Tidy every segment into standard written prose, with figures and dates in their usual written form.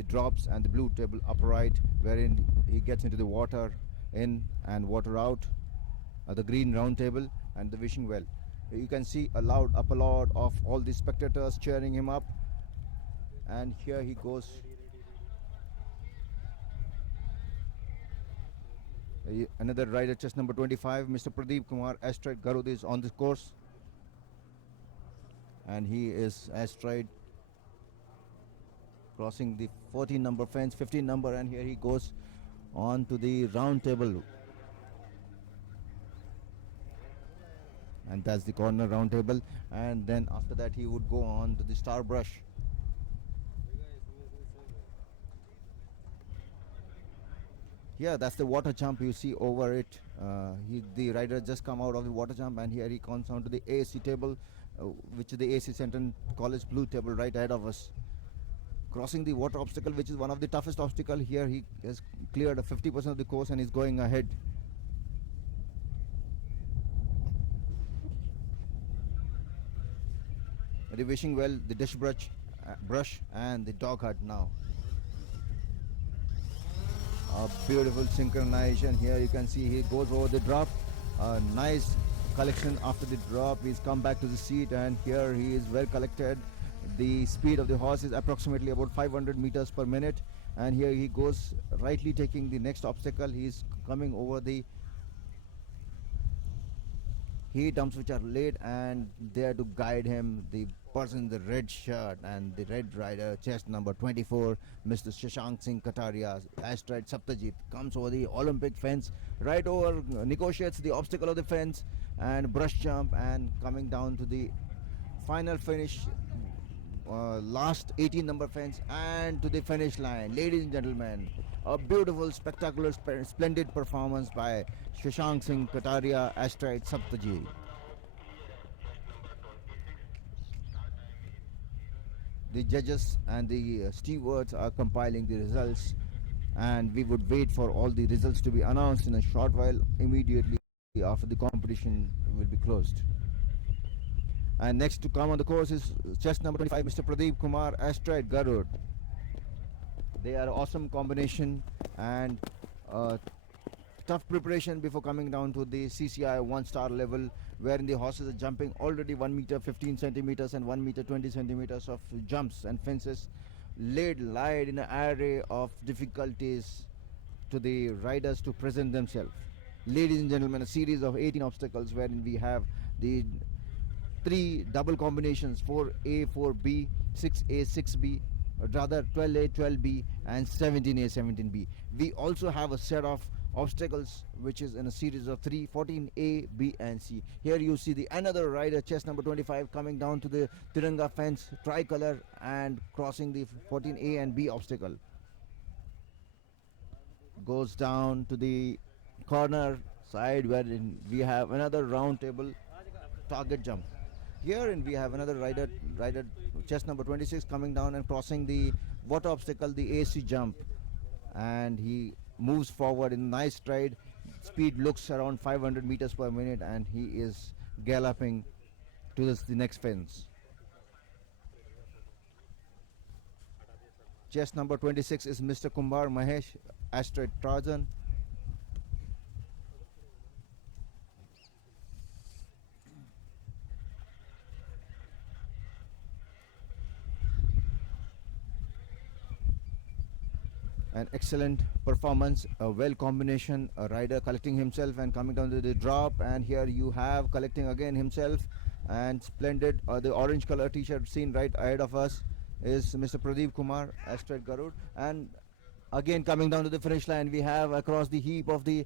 the drops and the blue table upright, wherein he gets into the water in and water out, the green round table, and the wishing well. You can see a loud applaud of all the spectators cheering him up. And here he goes. Another rider, chest number 25, Mr. Pradeep Kumar Astride Garud, is on this course. And he is astride crossing the 14 number fence, 15 number, and here he goes on to the round table. And that's the corner round table. And then after that he would go on to the star brush. Here, that's the water jump you see over it. The rider just come out of the water jump, and here he comes on to the ASC table, which is the ASC Central College blue table right ahead of us. Crossing the water obstacle, which is one of the toughest obstacle. Here he has cleared 50% of the course and is going ahead. The wishing well, the dish brush, and the dog hut now. A beautiful synchronization. Here you can see he goes over the drop. A nice collection after the drop. He's come back to the seat, and here he is well collected. The speed of the horse is approximately about 500 meters per minute, and here he goes rightly taking the next obstacle. He's coming over the heat dumps which are laid, and there to guide him, the person in the red shirt and the red rider, chest number 24, Mr. Shashank Singh Kataria, astride Saptajit, comes over the Olympic fence, right over, negotiates the obstacle of the fence and brush jump, and coming down to the final finish, last 18 number fence, and to the finish line. Ladies and gentlemen, a beautiful, spectacular, splendid performance by Shashank Singh Kataria, astride Saptajit. The judges and the stewards are compiling the results, and we would wait for all the results to be announced in a short while. Immediately after the competition will be closed. And next to come on the course is chest number 25, Mr. Pradeep Kumar Astride Garud. They are awesome combination and tough preparation before coming down to the CCI 1-star level, wherein the horses are jumping already 1 meter 15 centimeters and 1 meter 20 centimeters of jumps and fences, laid in an array of difficulties to the riders to present themselves. Ladies and gentlemen, a series of 18 obstacles wherein we have the 3 double combinations, 4A, 4B, 6A, 6B, rather 12A, 12B, and 17A, 17B. We also have a set of obstacles which is in a series of 3, 14A, B, and C. Here you see the another rider, chest number 25, coming down to the Tiranga fence, tricolor, and crossing the 14A and B obstacle. Goes down to the corner side wherein we have another round table target jump. Here we have another rider chest number 26 coming down and crossing the water obstacle, the AC jump, and he moves forward in nice stride. Speed looks around 500 meters per minute, and he is galloping to the next fence. Chest number 26 is Mr. Kumbar Mahesh astride Tarzan. An excellent performance, a well combination, a rider collecting himself and coming down to the drop, and here you have collecting again himself, and splendid, the orange color t-shirt seen right ahead of us is Mr. Pradeep Kumar astride Garud, and again coming down to the finish line we have across the heap of the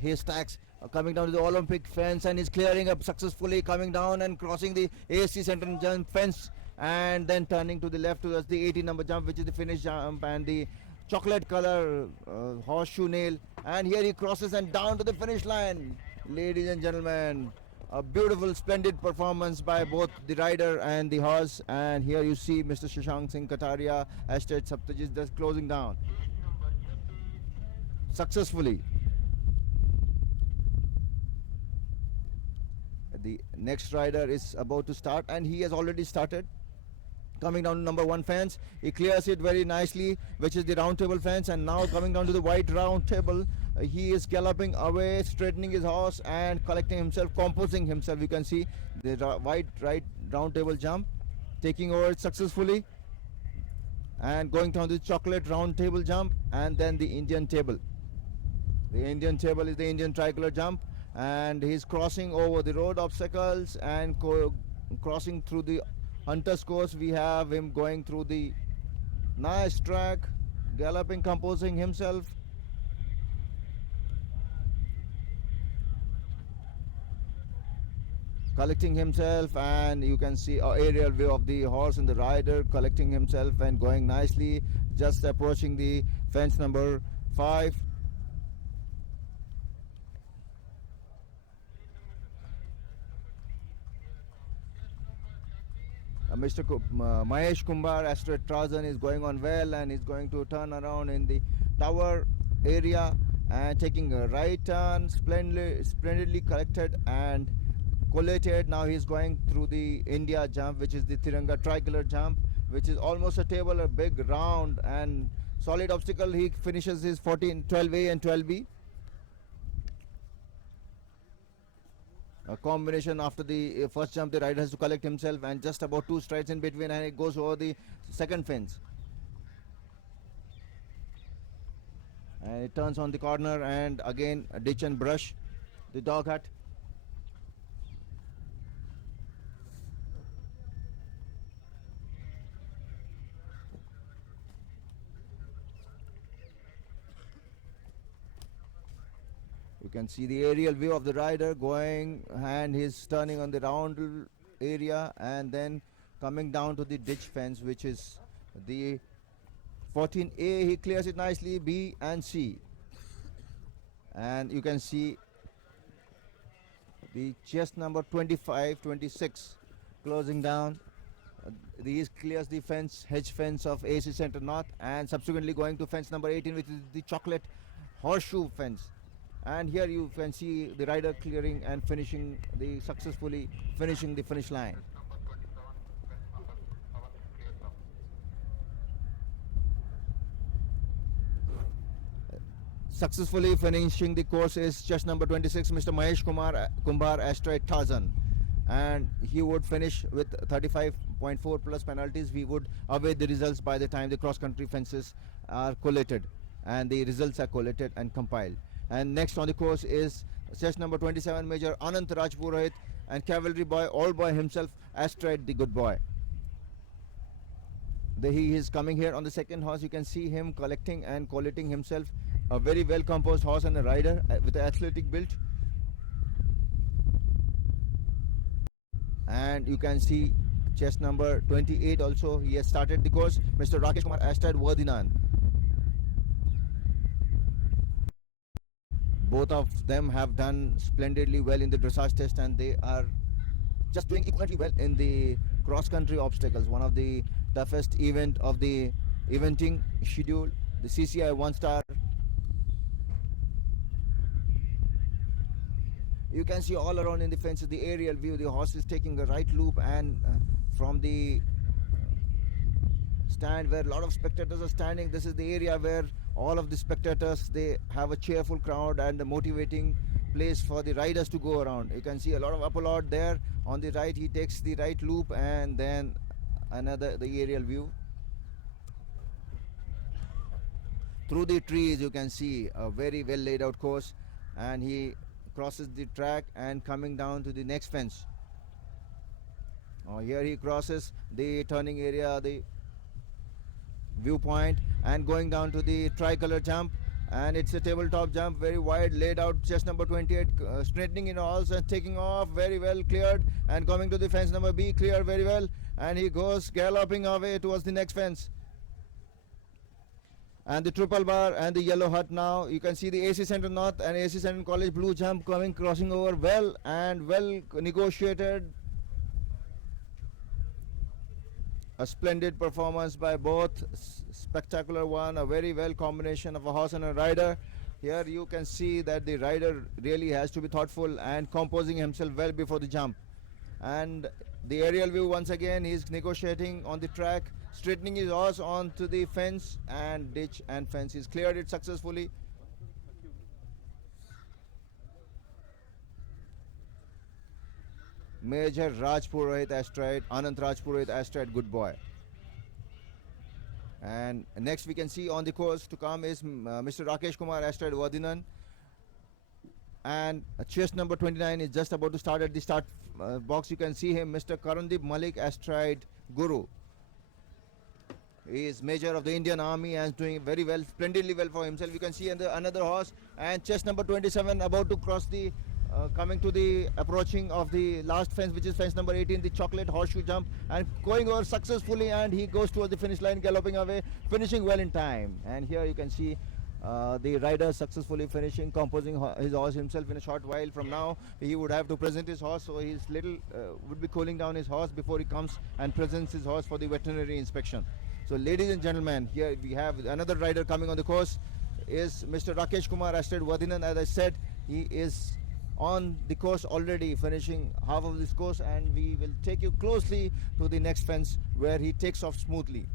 haystacks, coming down to the Olympic fence, and is clearing up successfully, coming down and crossing the ASC Central jump fence, and then turning to the left towards the 18 number jump, which is the finish jump, and the chocolate color horseshoe nail, and here he crosses and down to the finish line. Ladies and gentlemen, a beautiful, splendid performance by both the rider and the horse, and here you see Mr. Shashank Singh Kataria astride Saptajit just closing down successfully. The next rider is about to start, and he has already started, coming down to number 1 fence. He clears it very nicely, which is the round table fence, and now coming down to the white round table. He is galloping away, straightening his horse and collecting himself, composing himself. You can see the white right round table jump, taking over it successfully, and going down the chocolate round table jump, and then the Indian table. The Indian table is the Indian tricolor jump, and he's crossing over the road obstacles and crossing through the hunter's course. We have him going through the nice track, galloping, composing himself. Collecting himself, and you can see an aerial view of the horse and the rider collecting himself and going nicely, just approaching the fence number 5. Mr. Mahesh Kumbar Asteroid Tarzan is going on well, and is going to turn around in the tower area and taking a right turn, splendidly collected and collated. Now he's going through the India jump, which is the Tiranga tricolor jump, which is almost a table, a big round and solid obstacle. He finishes his 12A and 12B. A combination. After the first jump, the rider has to collect himself, and just about 2 strides in between, and it goes over the second fence. And it turns on the corner, and again ditch and brush the dog hut. You can see the aerial view of the rider going, and he's turning on the round area and then coming down to the ditch fence, which is the 14A. He clears it nicely, B and C. And you can see the chest number 25, 26 closing down. He clears the fence, hedge fence of AC Center North, and subsequently going to fence number 18, which is the chocolate horseshoe fence. And here you can see the rider clearing and successfully finishing the finish line. Successfully finishing the course is chest number 26, Mr. Mahesh Kumbar Asteroid Tarzan, and he would finish with 35.4 plus penalties. We would await the results by the time the cross country fences are collated and the results are collated and compiled. And next on the course is chest number 27, Major Anant Rajpurohit, and cavalry boy, all boy himself, Asteroid the good boy. He is coming here on the second horse. You can see him collecting and collating himself. A very well composed horse and a rider with an athletic build. And you can see chest number 28 also. He has started the course, Mr. Rakesh Kumar Asteroid Verdinan. Both of them have done splendidly well in the dressage test, and they are just doing equally well in the cross-country obstacles, one of the toughest event of the eventing schedule, the CCI 1-star. You can see all around in the fences the aerial view. The horse is taking a right loop, and from the stand where a lot of spectators are standing, this is the area where all of the spectators, they have a cheerful crowd and a motivating place for the riders to go around. You can see a lot of applaud there. On the right, he takes the right loop, and then the aerial view. Through the trees, you can see a very well laid out course, and he crosses the track and coming down to the next fence. Here he crosses the turning area, the viewpoint, and going down to the tricolor jump, and it's a tabletop jump, very wide, laid out, chest number 28, straightening in also and taking off, very well cleared, and coming to the fence number B, cleared very well, and he goes galloping away towards the next fence. And the triple bar and the yellow hut. Now you can see the AC Center North and AC Center College blue jump crossing over well, and well negotiated. A splendid performance by both, spectacular one, a very well combination of a horse and a rider. Here you can see that the rider really has to be thoughtful and composing himself well before the jump. And The aerial view once again, he's negotiating on the track, straightening his horse onto the fence and ditch and fence. He's cleared it successfully. Major Rajpurohit astride, Anant Rajpurohit astride, good boy. And next we can see on the course to come is Mr. Rakesh Kumar astride Vadinan. And chest number 29 is just about to start at the start box. You can see him, Mr. Karandeep Malik astride Guru. He is major of the Indian Army and is doing very well, splendidly well for himself. You can see another horse, and chest number 27 about to cross the coming to the approaching of the last fence, which is fence number 18, the chocolate horseshoe jump, and going over successfully, and he goes towards the finish line, galloping away, finishing well in time. And here you can see the rider successfully finishing, composing his horse himself. In a short while from now, he would have to present his horse, so he's little would be cooling down his horse before he comes and presents his horse for the veterinary inspection. So ladies and gentlemen, here we have another rider coming on the course, is Mr. Rakesh Kumar astride Vadinan. As I said, he is on the course already, finishing half of this course, and we will take you closely to the next fence where he takes off smoothly.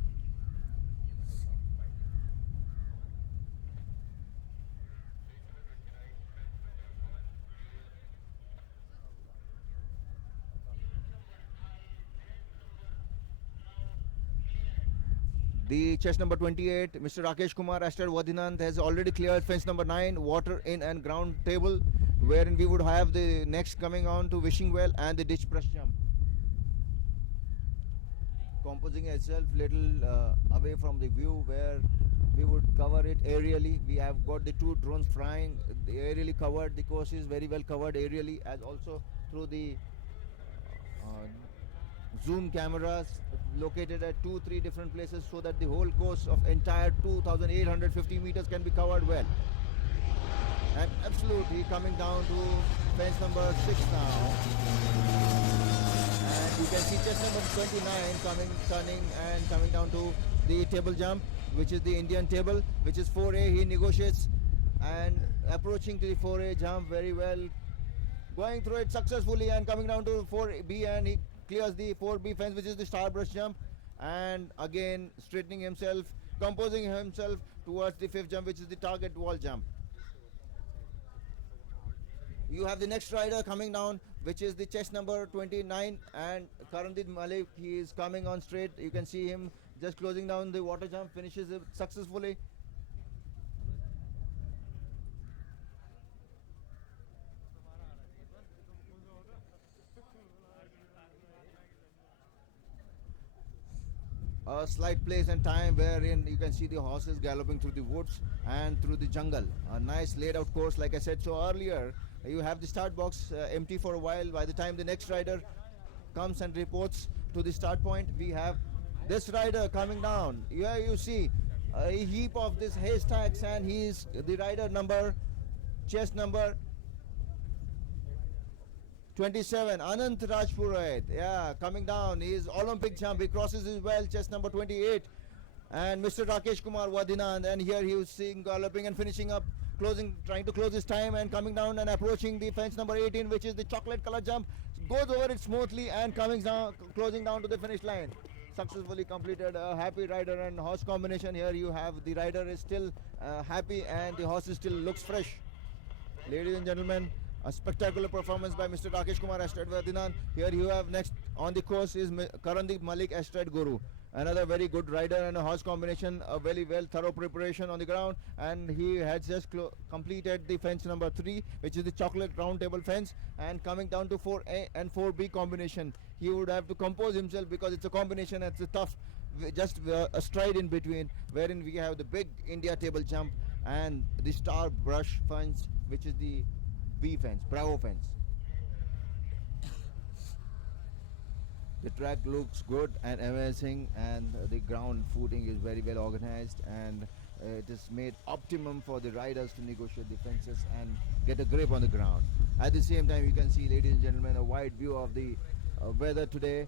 The chest number 28, Mr. Rakesh Kumar astride Vadinand, has already cleared fence number 9, water in and ground table, wherein we would have the next coming on to Wishing Well and the ditch press jump. Composing itself little away from the view where we would cover it aerially. We have got the two drones flying, aerially covered. The course is very well covered aerially, as also through the zoom cameras located at 2-3 different places, so that the whole course of entire 2,850 meters can be covered well. And absolutely coming down to fence number 6 now. And you can see chest number 29 turning and coming down to the table jump, which is the Indian table, which is 4A. He negotiates and approaching to the 4A jump very well, going through it successfully and coming down to 4B, and he clears the 4B fence, which is the Starbrush jump, and again straightening himself, composing himself towards the 5th jump, which is the target wall jump. You have the next rider coming down, which is the chest number 29, and Karandeep Malik. He is coming on straight. You can see him just closing down the water jump, finishes it successfully. A slight place and time wherein you can see the horses galloping through the woods and through the jungle. A nice laid out course, like I said so earlier. You have the start box empty for a while. By the time the next rider comes and reports to the start point, we have this rider coming down. Here you see a heap of this haystacks, and he is the rider number, chest number 27, Anant Rajpurohit. Yeah, coming down. He is Olympic jump. He crosses his well, chest number 28. And Mr. Rakesh Kumar Vadinand. And here he was seeing galloping and finishing up, trying to close his time and coming down and approaching the fence number 18, which is the chocolate color jump. Goes over it smoothly and coming down, closing down to the finish line. Successfully completed. A happy rider and horse combination. Here you have the rider is still happy and the horse still looks fresh. Ladies and gentlemen, a spectacular performance by Mr. Rakesh Kumar astride Vadinan. Here you have next on the course is Karandeep Malik astride Guru. Another very good rider and a horse combination, a very well thorough preparation on the ground, and he has just completed the fence number 3, which is the chocolate round table fence, and coming down to 4A and 4B combination. He would have to compose himself because it's a combination, it's a tough, just a stride in between, wherein we have the big India table jump and the star brush fence, which is the B fence, Bravo fence. The track looks good and amazing, and the ground footing is very well organized, and it is made optimum for the riders to negotiate the fences and get a grip on the ground. At the same time, you can see, ladies and gentlemen, a wide view of the weather today.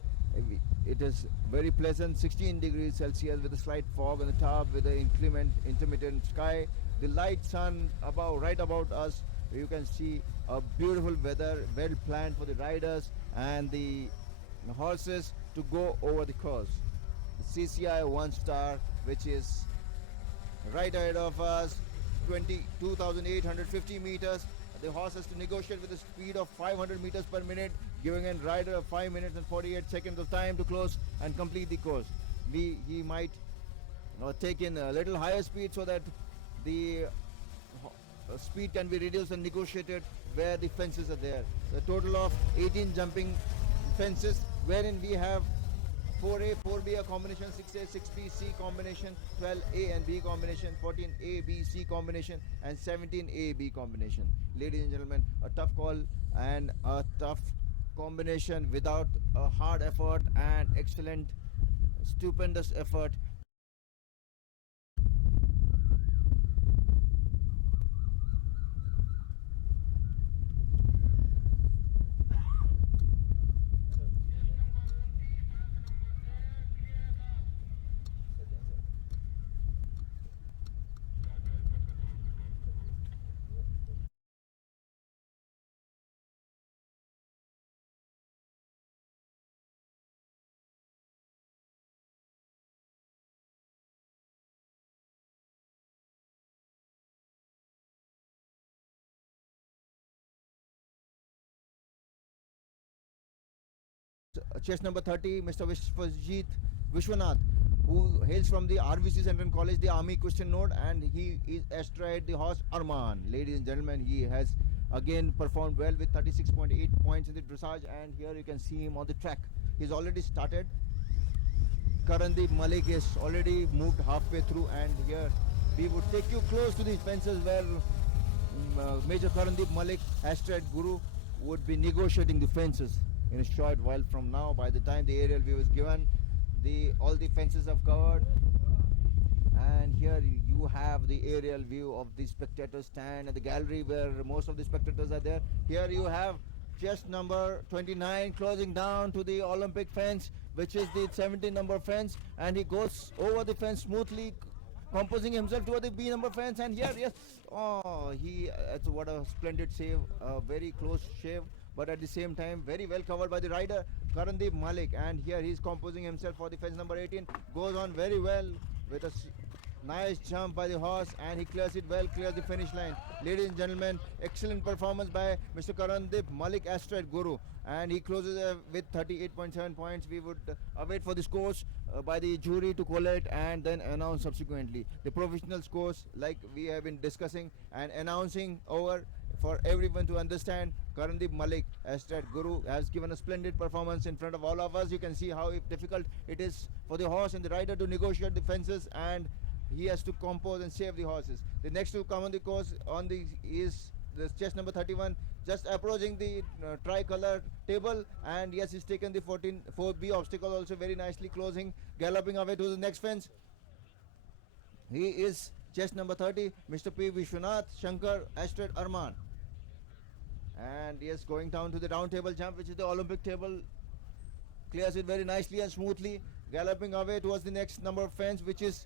It is very pleasant, 16 degrees Celsius with a slight fog on the top, with an intermittent sky. The light sun right about us. You can see a beautiful weather, well planned for the riders, and the horses to go over the course. The CCI 1 star, which is right ahead of us, 22,850 meters. The horse has to negotiate with a speed of 500 meters per minute, giving a rider 5 minutes and 48 seconds of time to close and complete the course. He might take in a little higher speed so that the speed can be reduced and negotiated where the fences are there. The total of 18 jumping fences, wherein we have 4A, 4B a combination, 6A, 6B, C combination, 12A and B combination, 14A, B, C combination, and 17A, B combination. Ladies and gentlemen, a tough call and a tough combination without a hard effort and excellent, stupendous effort. Chess number 30, Mr. Vishwajit Vishwanath, who hails from the RVC Central College, the Army Question Node, and he is astride the horse Arman. Ladies and gentlemen, he has again performed well with 36.8 points in the dressage, and here you can see him on the track. He's already started. Karandeep Malik is already moved halfway through, and here we would take you close to the fences where Major Karandeep Malik, astride Guru, would be negotiating the fences in a short while from now. By the time the aerial view is given, all the fences have covered, and here you have the aerial view of the spectator stand and the gallery where most of the spectators are there. Here you have chest number 29 closing down to the Olympic fence, which is the 17 number fence, and he goes over the fence smoothly, composing himself toward the B number fence. And here, yes, what a splendid save, a very close shave, but at the same time very well covered by the rider Karandeep Malik. And here he's composing himself for the fence number 18, goes on very well with a nice jump by the horse, and he clears it well, clears the finish line. Ladies and gentlemen, excellent performance by Mr. Karandeep Malik, astride Guru, and he closes with 38.7 points. We would await for the scores by the jury to collate and then announce subsequently. The provisional scores, like we have been discussing and announcing over for everyone to understand, Karandeep Malik, astride Guru, has given a splendid performance in front of all of us. You can see how difficult it is for the horse and the rider to negotiate the fences, and he has to compose and save the horses. The next to come on the course is the chest number 31, just approaching the tricolor table, and yes, he's taken the 4B obstacle also very nicely, closing, galloping away to the next fence. He is chest number 30, Mr. P. Vishwanath Shankar, astride Arman. And yes, going down to the round table jump, which is the Olympic table, clears it very nicely and smoothly, galloping away towards the next number of fence, which is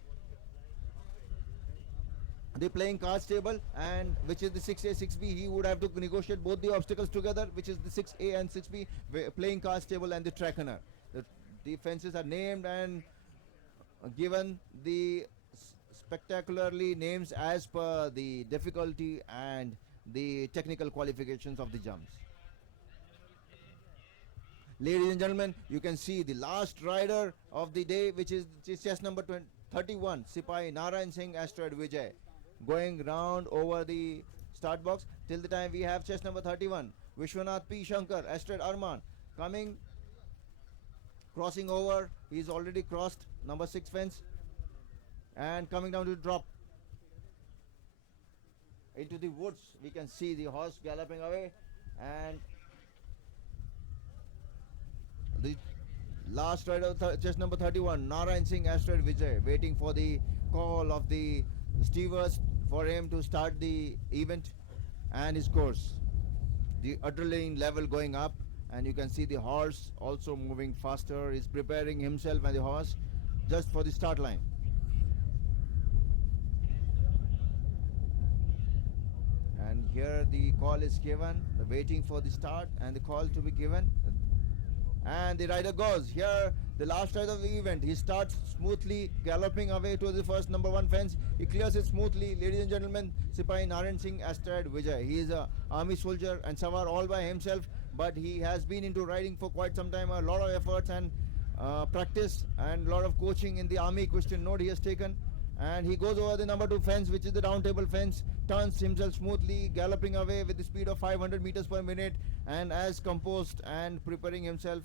the playing cards table, and which is the 6A, 6B. He would have to negotiate both the obstacles together, which is the 6A and 6B playing cards table and the tracker. The fences are named and given the spectacularly names as per the difficulty and the technical qualifications of the jumps. Ladies and gentlemen, you can see the last rider of the day, which is chest number 31, Sipai Narayan Singh, astride Vijay, going round over the start box. Till the time we have chest number 31, Vishwanath P. Shankar, astride Arman, coming, crossing over. He's already crossed number 6 fence and coming down to drop into the woods. We can see the horse galloping away, and the last rider, chest number 31, Narayan Singh, astride Vijay, waiting for the call of the stewards for him to start the event and his course. The adrenaline level going up, and you can see the horse also moving faster. He's preparing himself and the horse just for the start line. And here the call is given, waiting for the start and the call to be given. and the rider goes. Here, the last rider of the event, he starts smoothly galloping away to the first number 1 fence. He clears it smoothly. Ladies and gentlemen, Sipahi Narayan Singh astride Vijay. He is a army soldier and Savar all by himself, but he has been into riding for quite some time. A lot of efforts and practice and a lot of coaching in the army equestrian node he has taken. And he goes over the number 2 fence, which is the round table fence, turns himself smoothly, galloping away with the speed of 500 meters per minute, and as composed and preparing himself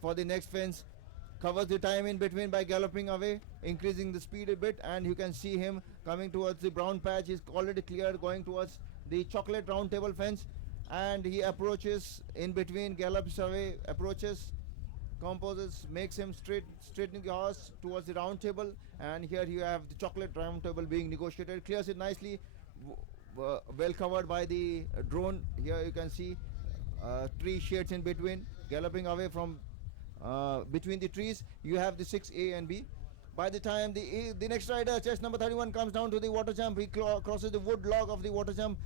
for the next fence, covers the time in between by galloping away, increasing the speed a bit, and you can see him coming towards the brown patch. He's already cleared, going towards the chocolate round table fence, and he approaches in between, gallops away, approaches, composes, makes him straightening the horse towards the round table, and here you have the chocolate round table being negotiated, clears it nicely, well covered by the drone. Here you can see tree shades in between, galloping away from between the trees. You have the 6A and B. By the time the next rider, chest number 31, comes down to the water jump, he crosses the wood log of the water jump,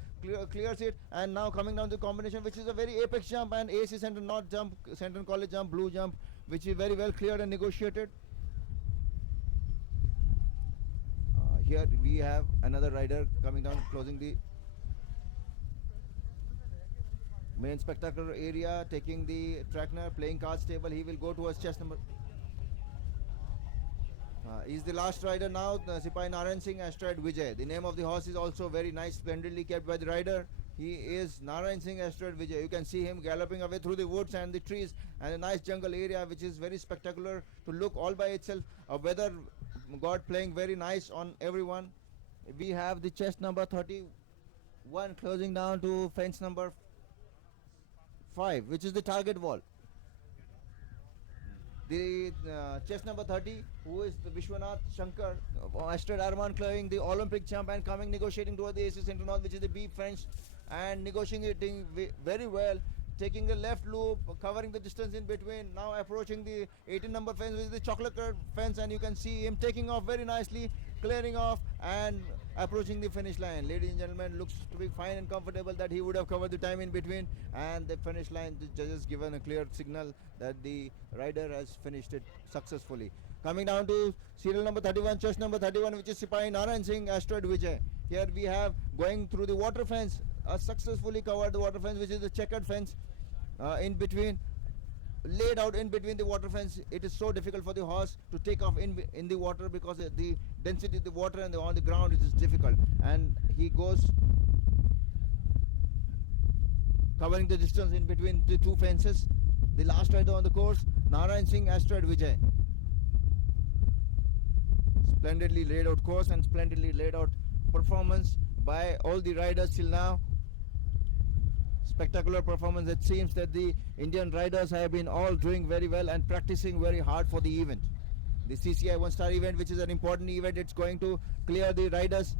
clears it, and now coming down to the combination, which is a very apex jump and AC center north jump, center college jump, blue jump, which is very well cleared and negotiated. Here we have another rider coming down, closing the main spectacular area, taking the trackner, playing cards table. He will go towards chest number. He's the last rider now, Sipahi Narayan Singh astride Vijay. The name of the horse is also very nice, splendidly kept by the rider. He is Narayan Singh astride Vijay. You can see him galloping away through the woods and the trees and a nice jungle area, which is very spectacular to look all by itself. A weather god playing very nice on everyone. We have the chest number 31 closing down to fence number 5, which is the target wall. The chest number 30, who is the Vishwanath Shankar, astride Arman, clearing the Olympic jump and coming negotiating toward the AC Center North, which is the B French, and negotiating very well, taking the left loop, covering the distance in between, now approaching the 18 number fence, which is the chocolate colored fence, and you can see him taking off very nicely, clearing off and approaching the finish line. Ladies and gentlemen, looks to be fine and comfortable that he would have covered the time in between, and the finish line, the judges given a clear signal that the rider has finished it successfully. Coming down to serial number 31, chest number 31, which is Sipahi Narayan Singh astride Vijay. Here we have going through the water fence, successfully covered the water fence, which is the checkered fence in between, laid out in between the water fence. It is so difficult for the horse to take off in the water because the density of the water and on the ground, it is difficult, and he goes covering the distance in between the two fences. The last rider on the course, Narayan Singh astride Vijay. Splendidly laid out course and splendidly laid out performance by all the riders till now. Spectacular performance. It seems that the Indian riders have been all doing very well and practicing very hard for the event. The CCI 1-star event, which is an important event, it's going to clear the riders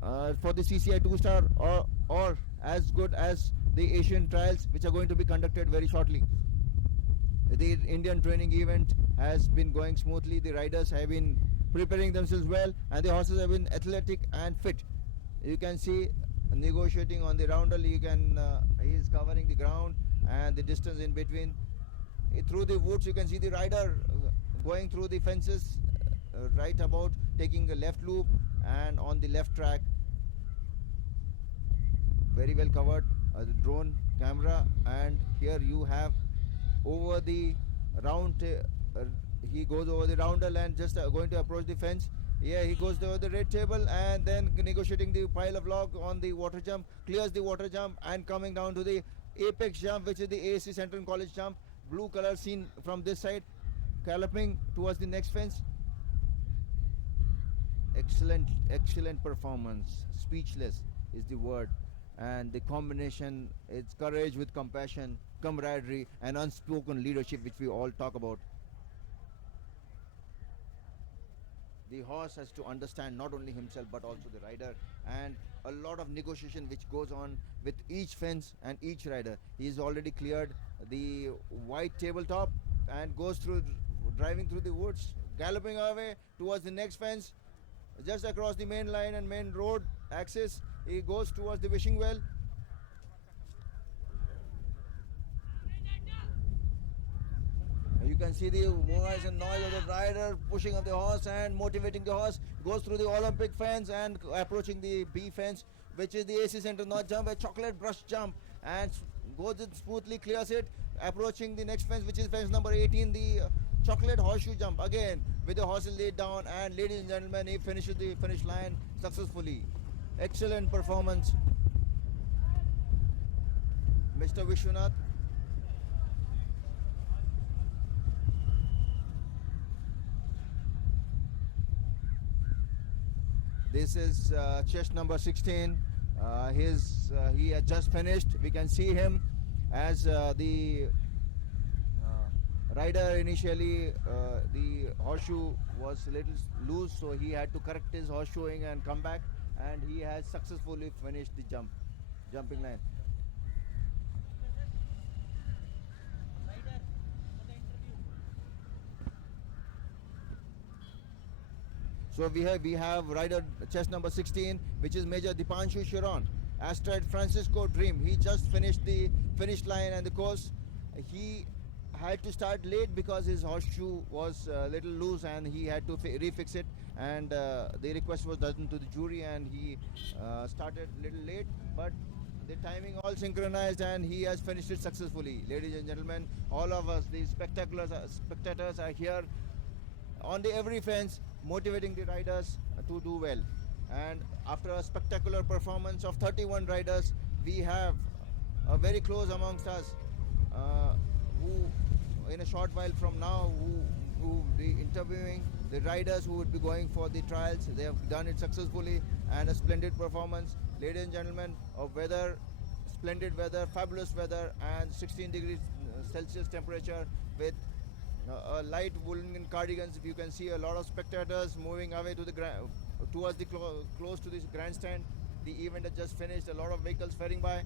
for the CCI 2-star or as good as the Asian trials, which are going to be conducted very shortly. The Indian training event has been going smoothly. The riders have been preparing themselves well, and the horses have been athletic and fit. You can see negotiating on the roundel. He is covering the ground and the distance in between. Through the woods, you can see the rider going through the fences, right about, taking a left loop and on the left track. Very well covered, the drone camera, and here you have over the round, he goes over the roundel and just going to approach the fence. Yeah, he goes over the red table and then negotiating the pile of log on the water jump, clears the water jump and coming down to the apex jump, which is the ASC Central College jump. Blue color seen from this side, galloping towards the next fence. Excellent performance. Speechless is the word. And the combination, it's courage with compassion, camaraderie and unspoken leadership, which we all talk about. The horse has to understand not only himself but also the rider, and a lot of negotiation which goes on with each fence and each rider. He has already cleared the white tabletop and goes through, driving through the woods, galloping away towards the next fence, just across the main line and main road axis. He goes towards the wishing well. can see the voice and noise of the rider pushing up the horse and motivating the horse. Goes through the Olympic fence and approaching the B fence, which is the AC Center North jump, a chocolate brush jump, and goes it smoothly, clears it, approaching the next fence, which is fence number 18, the chocolate horseshoe jump. Again, with the horses laid down, and ladies and gentlemen, he finishes the finish line successfully. Excellent performance, Mr. Vishwanath. This is chest number 16. He has just finished. We can see him as the rider. Initially, the horseshoe was a little loose, so he had to correct his horseshoeing and come back. And he has successfully finished the jumping line. So we have rider chest number 16, which is Major Dipanshu Sharon. Astride Francisco Dream. He just finished the finish line and the course. He had to start late because his horseshoe was a little loose and he had to refix it. And the request was done to the jury, and he started a little late, but the timing all synchronized and he has finished it successfully. Ladies and gentlemen, all of us, the spectators are here on the every fence, motivating the riders to do well. And after a spectacular performance of 31 riders, we have a very close amongst us who in a short while from now who will be interviewing the riders who would be going for the trials. They have done it successfully and a splendid performance. Ladies and gentlemen, of weather, splendid weather, fabulous weather, and 16 degrees Celsius temperature with light woolen cardigans. You can see a lot of spectators moving away to the towards the close to this grandstand. The event has just finished. A lot of vehicles faring by.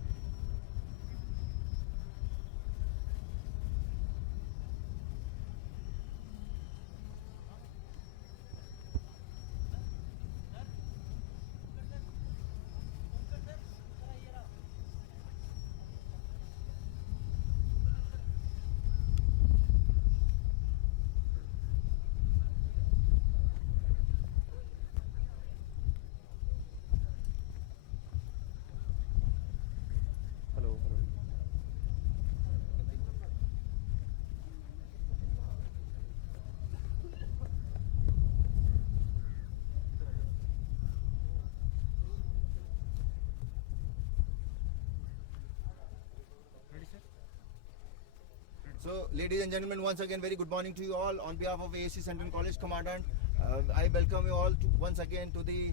So, ladies and gentlemen, once again, very good morning to you all. On behalf of ASC Central College Commandant, I welcome you all once again to the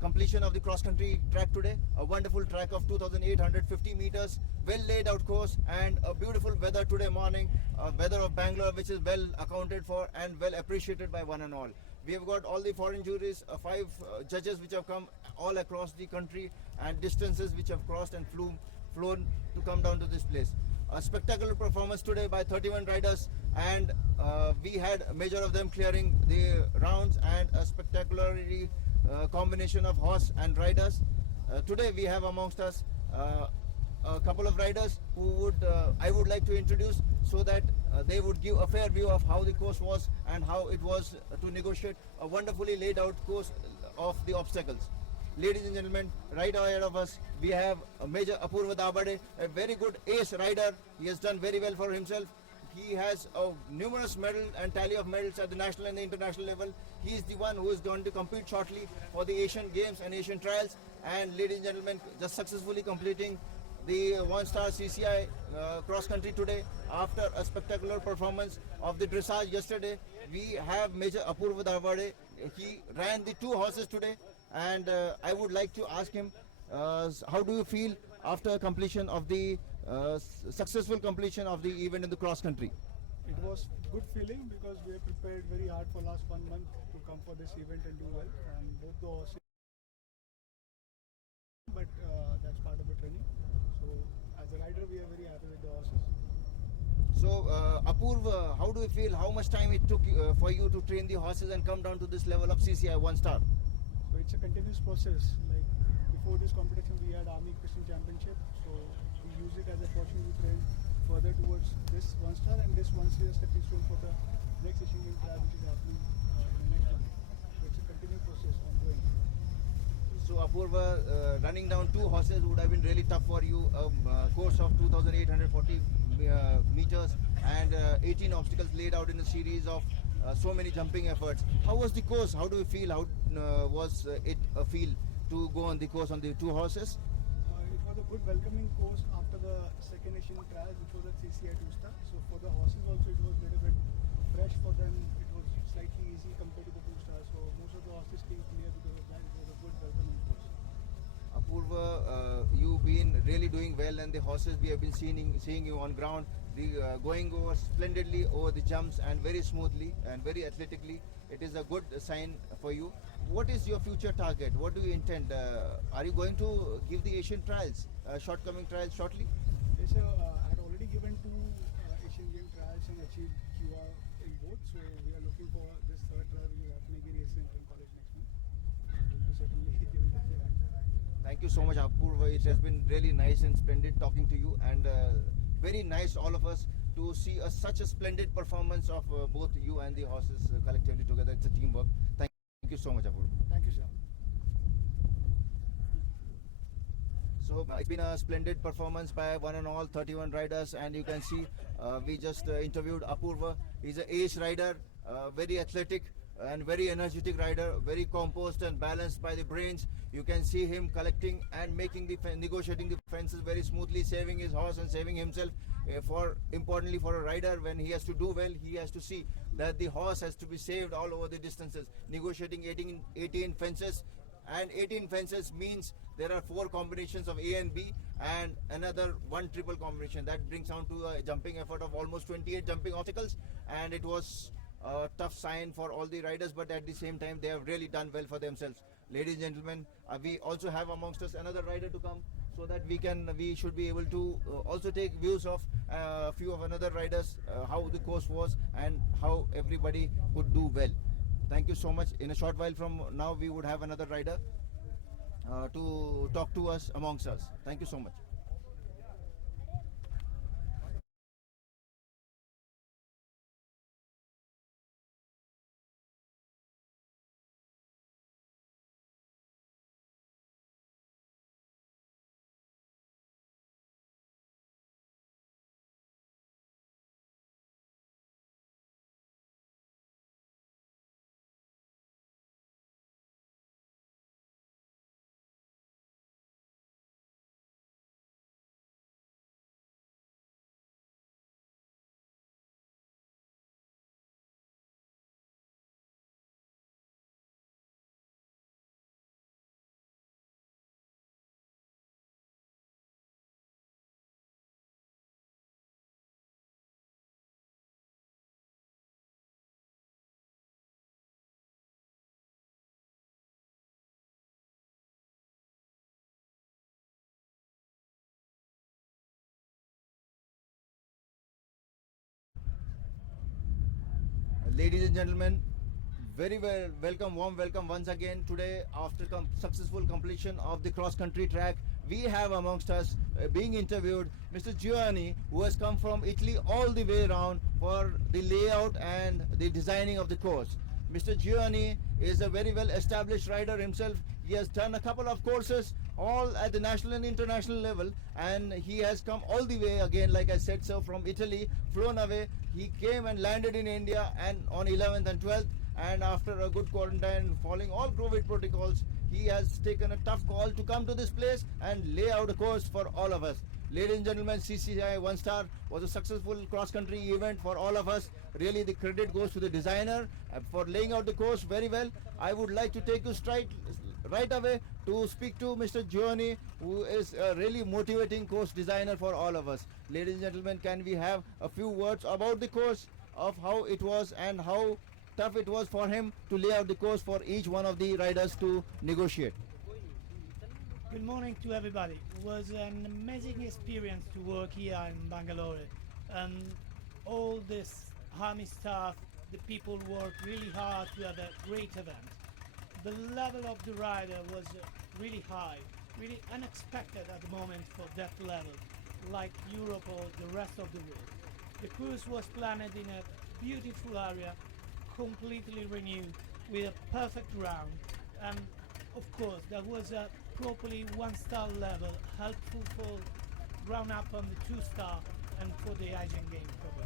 completion of the cross-country track today. A wonderful track of 2,850 meters, well laid out course, and a beautiful weather today morning. Weather of Bangalore, which is well accounted for and well appreciated by one and all. We have got all the foreign juries, 5 judges which have come all across the country, and distances which have crossed and flown to come down to this place. A spectacular performance today by 31 riders, and we had a major of them clearing the rounds, and a spectacularly combination of horse and riders. Today we have amongst us a couple of riders who I would like to introduce, so that they would give a fair view of how the course was and how it was to negotiate a wonderfully laid out course of the obstacles. Ladies and gentlemen, right ahead of us, we have Major Apurva Dabade, a very good ace rider. He has done very well for himself. He has numerous medals and tally of medals at the national and the international level. He is the one who is going to compete shortly for the Asian Games and Asian Trials. And ladies and gentlemen, just successfully completing the one-star CCI cross-country today after a spectacular performance of the dressage yesterday. We have Major Apurva Dabade. He ran the 2 horses today. And I would like to ask him, how do you feel after completion of the successful completion of the event in the cross country? It was good feeling because we have prepared very hard for last 1 month to come for this event and do well. And both the horses, but that's part of the training. So as a rider, we are very happy with the horses. So Apurva, how do you feel? How much time it took for you to train the horses and come down to this level of CCI 1-star? So it's a continuous process. Like before this competition, we had Army Christian Championship. So we use it as a opportunity to train further towards this 1-star, and this 1 consider stepping stone for the next Asian Games trial which is happening in the next month. So it's a continued process ongoing. So Apurva, running down two horses would have been really tough for you. Course of 2,840 meters and 18 obstacles laid out in a series of so many jumping efforts. How was the course? How do you feel? How was it a feel to go on the course on the two horses? It was a good welcoming course after the second Asian trials which was at CCI Tusta. So for the horses also it was a little bit fresh for them. It was slightly easy compared to the Tusta. So most of the horses came clear because of that. It was a good welcoming course. Apurva, you've been really doing well, and the horses we have been seeing you on ground, going over splendidly over the jumps and very smoothly and very athletically. It is a good sign for you. What is your future target? What do you intend? Are you going to give the Asian trials, shortcoming trials shortly? Yes, sir. I had already given two Asian Game trials and achieved QR in both. So we are looking for this third trial which is happening in Asian College next month. We certainly give it a try. Thank you so much, Apurva. It has been really nice and splendid talking to you, and very nice all of us to see such a splendid performance of both you and the horses collectively together. It's a teamwork. Thank you so much, Apurva. Thank you, sir. So it's been a splendid performance by one and all 31 riders, and you can see we just interviewed Apurva. He's an ace rider, very athletic and very energetic rider, very composed and balanced by the brains. You can see him collecting and making the negotiating the fences very smoothly, saving his horse and saving himself. For importantly for a rider, when he has to do well, he has to see that the horse has to be saved all over the distances. Negotiating 18 fences, and 18 fences means there are 4 combinations of A and B and another 1 triple combination. That brings down to a jumping effort of almost 28 jumping obstacles, and it was a tough sign for all the riders, but at the same time they have really done well for themselves. Ladies and gentlemen, we also have amongst us another rider to come, so that we should be able to also take views of a few of another riders, how the course was and how everybody could do well. Thank you so much. In a short while from now we would have another rider to talk to us amongst us. Thank you so much. Ladies and gentlemen, very warm welcome once again. Today, after successful completion of the cross-country track, we have amongst us being interviewed Mr. Giovanni, who has come from Italy all the way around for the layout and the designing of the course. Mr. Giovanni is a very well established rider himself. He has done a couple of courses all at the national and international level, and he has come all the way again, like I said, so from Italy, flown away. He came and landed in India and on 11th and 12th, and after a good quarantine, following all COVID protocols, he has taken a tough call to come to this place and lay out a course for all of us. Ladies and gentlemen, CCI One Star was a successful cross-country event for all of us. Really, the credit goes to the designer for laying out the course very well. I would like to take you right away to speak to Mr. Giovanni, who is a really motivating course designer for all of us. Ladies and gentlemen, can we have a few words about the course, of how it was and how tough it was for him to lay out the course for each one of the riders to negotiate? Good morning to everybody. It was an amazing experience to work here in Bangalore. All this army staff, the people worked really hard to have a great event. The level of the rider was really high, really unexpected at the moment for that level, like Europe or the rest of the world. The course was planned in a beautiful area, completely renewed, with a perfect round. And of course, there was a properly one-star level, helpful for round up on the two-star and for the Asian game probably.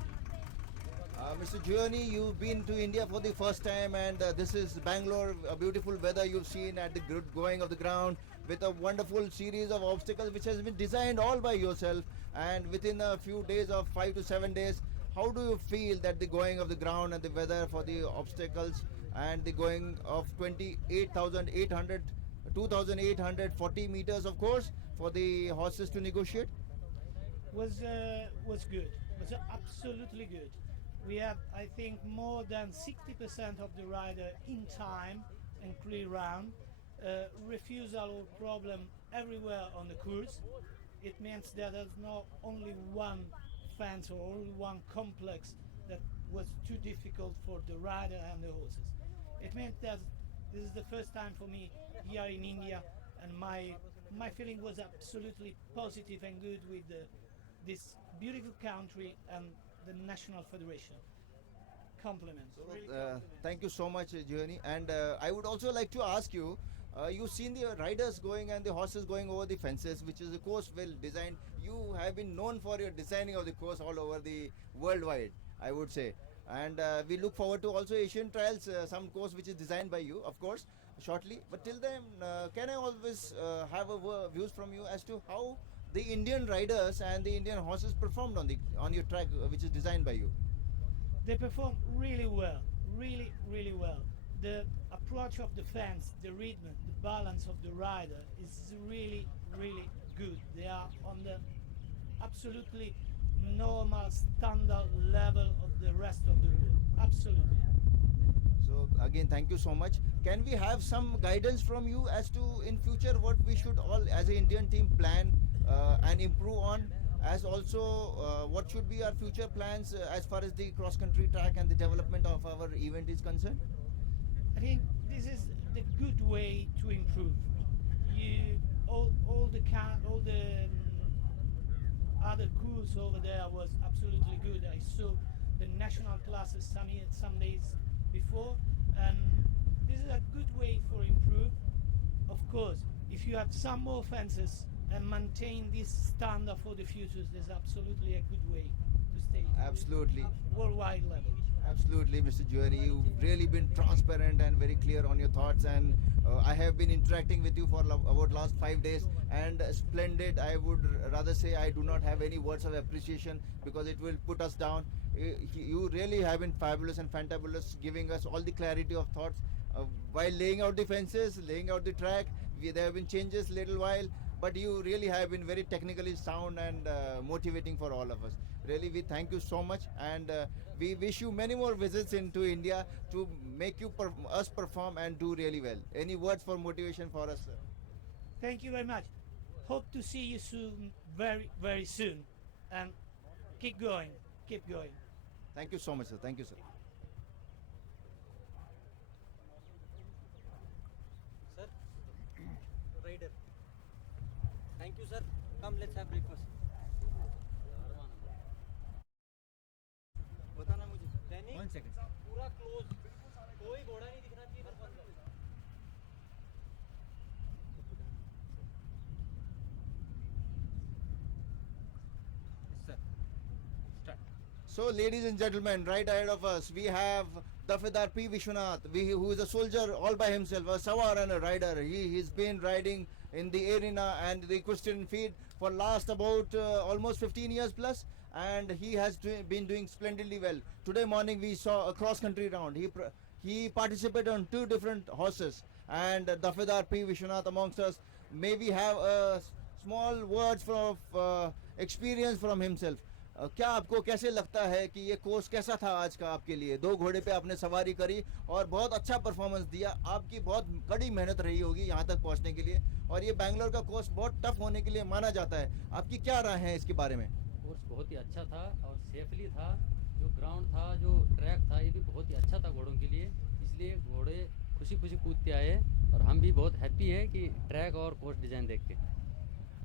Mr. Giovanni, you've been to India for the first time, and this is Bangalore, a beautiful weather you've seen at the good going of the ground with a wonderful series of obstacles which has been designed all by yourself. And within a few days of 5 to 7 days, how do you feel that the going of the ground and the weather for the obstacles and the going of 28,800, 2,840 meters, of course, for the horses to negotiate? Was good. Was absolutely good. We have, I think, more than 60% of the rider in time and clear round. Refusal or problem everywhere on the course. It means that there's not only one fence or only one complex that was too difficult for the rider and the horses. It meant that this is the first time for me here in India, and my feeling was absolutely positive and good with this beautiful country and the National Federation. Compliments. Really compliments. Thank you so much, Giovanni. And I would also like to ask you, you've seen the riders going and the horses going over the fences, which is a course well designed. You have been known for your designing of the course all over the worldwide, I would say. And we look forward to also Asian trials, some course which is designed by you, of course, shortly. But till then, can I always have views from you as to how the Indian riders and the Indian horses performed on your track, which is designed by you? They perform really well, really well. The approach of the fence, the rhythm, the balance of the rider is really good. They are on the absolutely normal standard level of the rest of the world. Absolutely. So again, thank you so much. Can we have some guidance from you as to in future what we should all as an Indian team plan and improve on, as also what should be our future plans as far as the cross country track and the development of our event is concerned? I think this is the good way to improve. All the other course over there was absolutely good. I saw the national classes some days before, and this is a good way for improve. Of course, if you have some more fences and maintain this standard for the futures, there's absolutely a good way to stay. Absolutely. Worldwide level. Absolutely, Mr. Giovanni. You've really been transparent and very clear on your thoughts, and I have been interacting with you for about last 5 days, and splendid. I would rather say I do not have any words of appreciation because it will put us down. You really have been fabulous and fantabulous, giving us all the clarity of thoughts while laying out the fences, laying out the track. There have been changes little while, but you really have been very technically sound and motivating for all of us. Really, we thank you so much, and we wish you many more visits into India to make you us perform and do really well. Any words for motivation for us, sir? Thank you very much. Hope to see you soon, very soon, and keep going. Thank you so much, sir. Thank you, sir. Sir, rider. Thank you, sir. Come, let's have breakfast. बताना मुझे. दैनिक. 1 second. पूरा close. कोई घोड़ा नहीं दिखना चाहिए इधर बंद. Sir. Start. So, ladies and gentlemen, right ahead of us, we have Dafedar P. Vishwanath, who is a soldier all by himself, a sawar and a rider. He's been riding in the arena and the equestrian feed for last about almost 15 years plus, and he has been doing splendidly well. Today morning we saw a cross country round. He participated on 2 different horses, and Dafedar P. Vishwanath amongst us. May we have small words of experience from himself. क्या आपको कैसे लगता है कि ये course कैसा था आज का आपके लिए? 2 घोड़े पे आपने सवारी करी और बहुत अच्छा परफॉर्मेंस दिया. आपकी बहुत कड़ी मेहनत रही होगी यहाँ तक पहुँचने के लिए, और ये बैंगलोर का कोर्स बहुत टफ होने के लिए माना जाता है. आपकी क्या राय है इसके बारे में? कोर्स बहुत ही अच्छा था और सेफली था. जो ग्राउंड था, जो ट्रैक था, ये भी बहुत ही अच्छा था घोड़ों के लिए. इसलिए घोड़े खुशी कूदते आए और हम भी बहुत हैप्पी है कि ट्रैक और कोर्स डिज़ाइन देख के.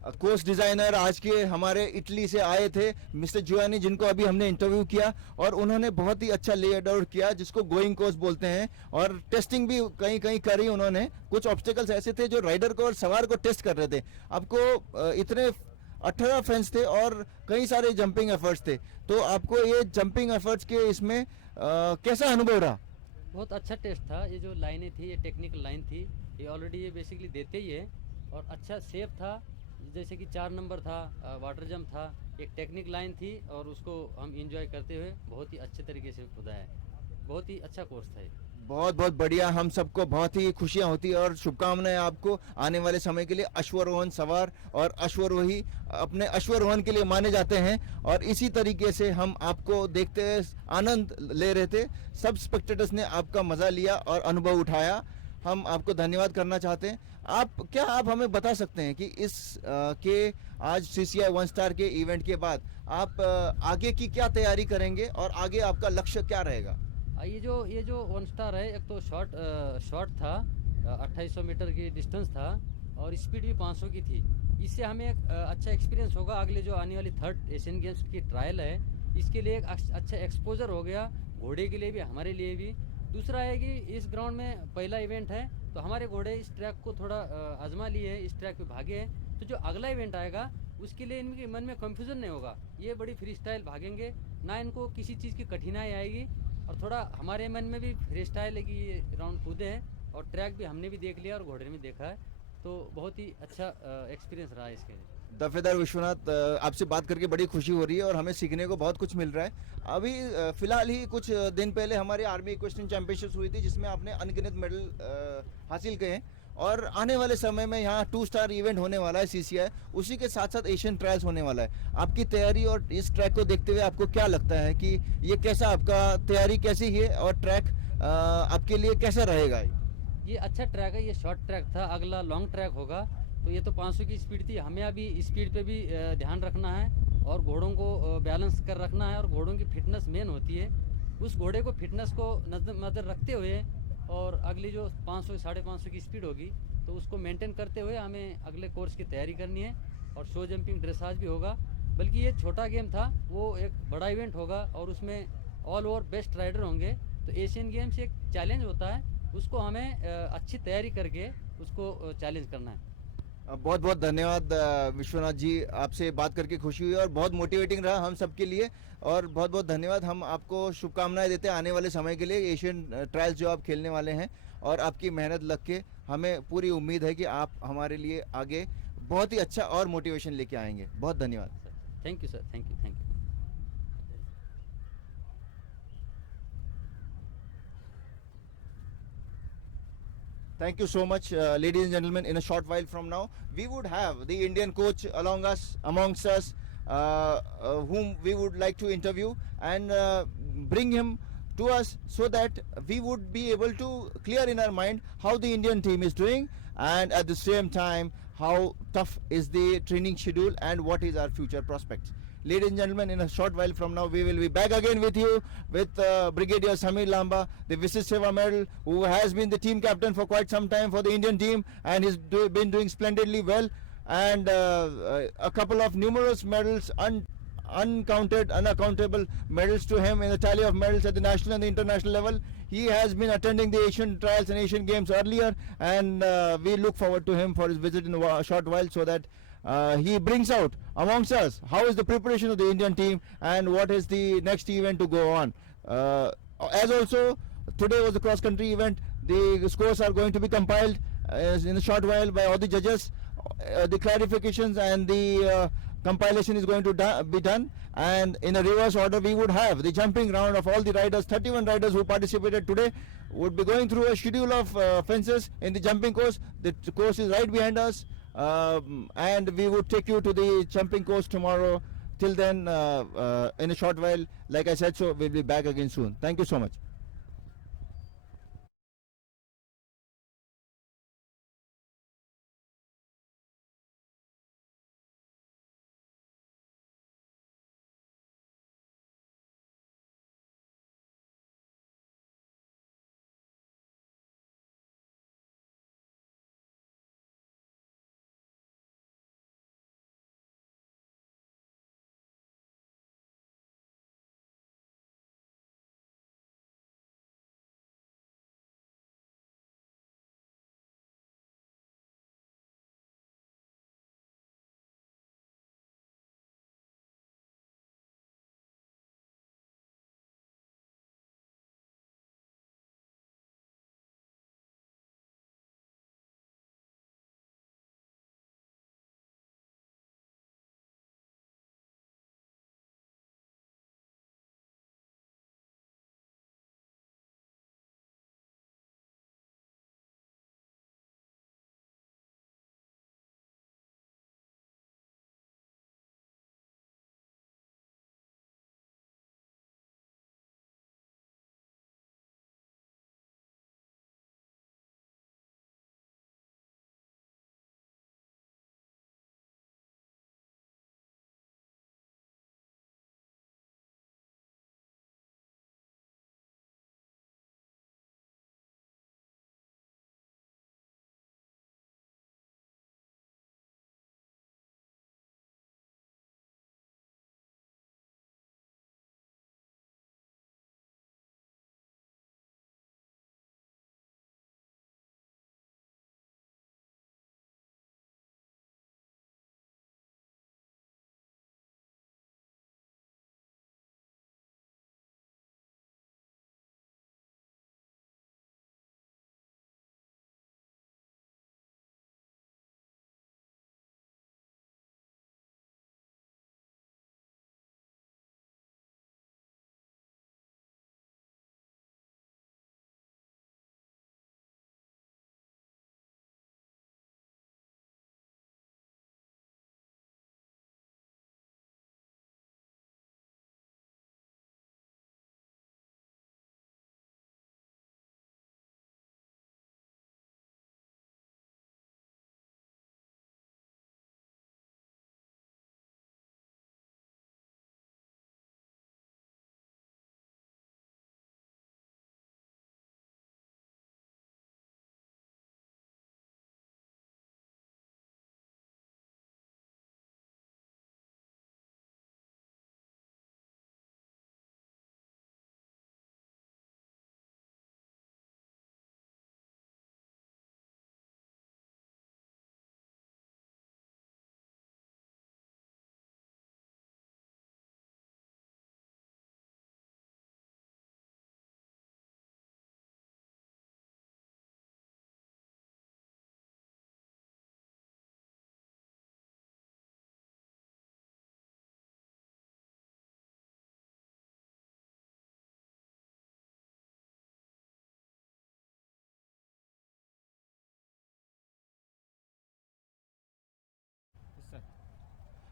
कोर्स डिज़ाइनर आज के हमारे इटली से आए थे मिस्टर जुआनी, जिनको अभी हमने इंटरव्यू किया, और उन्होंने बहुत ही अच्छा लेड आउट किया जिसको गोइंग कोर्स बोलते हैं, और टेस्टिंग भी कहीं कहीं करी उन्होंने। कुछ ऑब्स्टिकल्स ऐसे थे जो राइडर को और सवार को टेस्ट कर रहे थे। आपको इतने 18 फेंस थे और कई सारे जंपिंग एफर्ट्स थे, तो आपको ये जंपिंग एफर्ट्स के इसमें कैसा अनुभव रहा? बहुत अच्छा टेस्ट था। ये जो लाइनें थी ये टेक्निकल लाइन थी, ये ऑलरेडी ये बेसिकली देते ही है, और अच्छा सेफ था। जैसे कि 4 नंबर था, वाटर जंप था, एक टेक्निक लाइन थी, और उसको हम इंजॉय करते हुए बहुत ही अच्छे तरीके से कूदा है। बहुत ही अच्छा कोर्स था ये। बहुत बहुत बढ़िया, हम सबको बहुत ही खुशियां होती है और शुभकामनाएं आपको आने वाले समय के लिए। अश्वरोहन सवार और अश्वरोही अपने अश्वरोहन के लिए माने जाते हैं, और इसी तरीके से हम आपको देखते हुए आनंद ले रहे थे। सब स्पेक्टेटर्स ने आपका मजा लिया और अनुभव उठाया। हम आपको धन्यवाद करना चाहते हैं। आप हमें बता सकते हैं कि इस के आज CCI 1 स्टार के इवेंट के बाद आप आगे की क्या तैयारी करेंगे और आगे आपका लक्ष्य क्या रहेगा? ये जो 1 स्टार है, एक तो शॉर्ट था, 2800 मीटर की डिस्टेंस था, और स्पीड भी 500 की थी। इससे हमें एक अच्छा एक्सपीरियंस होगा। अगले जो आने वाली 3rd एशियन गेम्स की ट्रायल है, इसके लिए एक अच्छा एक्सपोजर हो गया, घोड़े के लिए भी, हमारे लिए भी। दूसरा है कि इस ग्राउंड में पहला इवेंट है, तो हमारे घोड़े इस ट्रैक को थोड़ा आजमा लिए है, इस ट्रैक पे भागे हैं। तो जो अगला इवेंट आएगा उसके लिए इनके मन में कंफ्यूजन नहीं होगा, ये बड़ी फ्री स्टाइल भागेंगे, ना इनको किसी चीज़ की कठिनाई आएगी। और थोड़ा हमारे मन में भी फ्री स्टाइल है कि ये राउंड कूदे हैं, और ट्रैक भी हमने भी देख लिया और घोड़े ने भी देखा है, तो बहुत ही अच्छा एक्सपीरियंस रहा इसके लिए। दफेदार विश्वनाथ, आपसे बात करके बड़ी खुशी हो रही है और हमें सीखने को बहुत कुछ मिल रहा है। अभी फिलहाल ही कुछ दिन पहले हमारी आर्मी इक्वेस्ट्रियन चैंपियनशिप हुई थी, जिसमें आपने अनगिनत मेडल हासिल किए हैं, और आने वाले समय में यहाँ 2 स्टार इवेंट होने वाला है CCI, उसी के साथ साथ एशियन ट्रायल्स होने वाला है। आपकी तैयारी और इस ट्रैक को देखते हुए आपको क्या लगता है कि ये कैसा, आपका तैयारी कैसी है और ट्रैक आपके लिए कैसा रहेगा? ये अच्छा ट्रैक है, ये शॉर्ट ट्रैक था, अगला लॉन्ग ट्रैक होगा। तो ये तो 500 की स्पीड थी, हमें अभी स्पीड पे भी ध्यान रखना है, और घोड़ों को बैलेंस कर रखना है, और घोड़ों की फिटनेस मेन होती है। उस घोड़े को फिटनेस को नज़र रखते हुए, और अगली जो 500 550 की स्पीड होगी, तो उसको मेंटेन करते हुए हमें अगले कोर्स की तैयारी करनी है। और शो जंपिंग ड्रेसाज भी होगा। बल्कि ये छोटा गेम था, वो एक बड़ा इवेंट होगा, और उसमें ऑल ओवर बेस्ट राइडर होंगे। तो एशियन गेम्स एक चैलेंज होता है, उसको हमें अच्छी तैयारी करके उसको चैलेंज करना है। बहुत बहुत धन्यवाद विश्वनाथ जी, आपसे बात करके खुशी हुई और बहुत मोटिवेटिंग रहा हम सब के लिए, और बहुत बहुत धन्यवाद। हम आपको शुभकामनाएं देते हैं आने वाले समय के लिए, एशियन ट्रायल्स जो आप खेलने वाले हैं, और आपकी मेहनत लग के हमें पूरी उम्मीद है कि आप हमारे लिए आगे बहुत ही अच्छा और मोटिवेशन लेके आएंगे। बहुत धन्यवाद। Thank you sir, thank you, thank you. Thank you so much, ladies and gentlemen. In a short while from now, we would have the Indian coach amongst us, whom we would like to interview and bring him to us, so that we would be able to clear in our mind how the Indian team is doing, and at the same time how tough is the training schedule and what is our future prospects. Ladies and gentlemen, in a short while from now, we will be back again with you with Brigadier Samir Lamba, the Visit Seva medal, who has been the team captain for quite some time for the Indian team, and he's been doing splendidly well, and a couple of numerous medals, unaccountable medals to him in the tally of medals at the national and the international level. He has been attending the Asian trials and Asian games earlier, and we look forward to him for his visit in a short while, so that he brings out amongst us how is the preparation of the Indian team and what is the next event to go on. As also, today was the cross country event. The scores are going to be compiled in a short while by all the judges. The clarifications and the compilation is going to be done, and in a reverse order we would have the jumping round of all the riders. 31 riders who participated today would be going through a schedule of fences in the jumping course. The course is right behind us, and we would take you to the jumping course tomorrow. Till then, in a short while, like I said, so we'll be back again soon. Thank you so much.